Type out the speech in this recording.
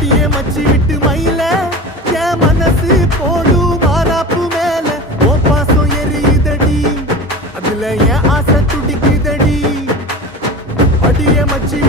அடியே மச்சி விட்டு மயில என் மனசு போடு மாறாப்பு மேல ஓ பாசம் எரியுதடி அதுல என் ஆசை துடிக்குதடி அடியே மச்சி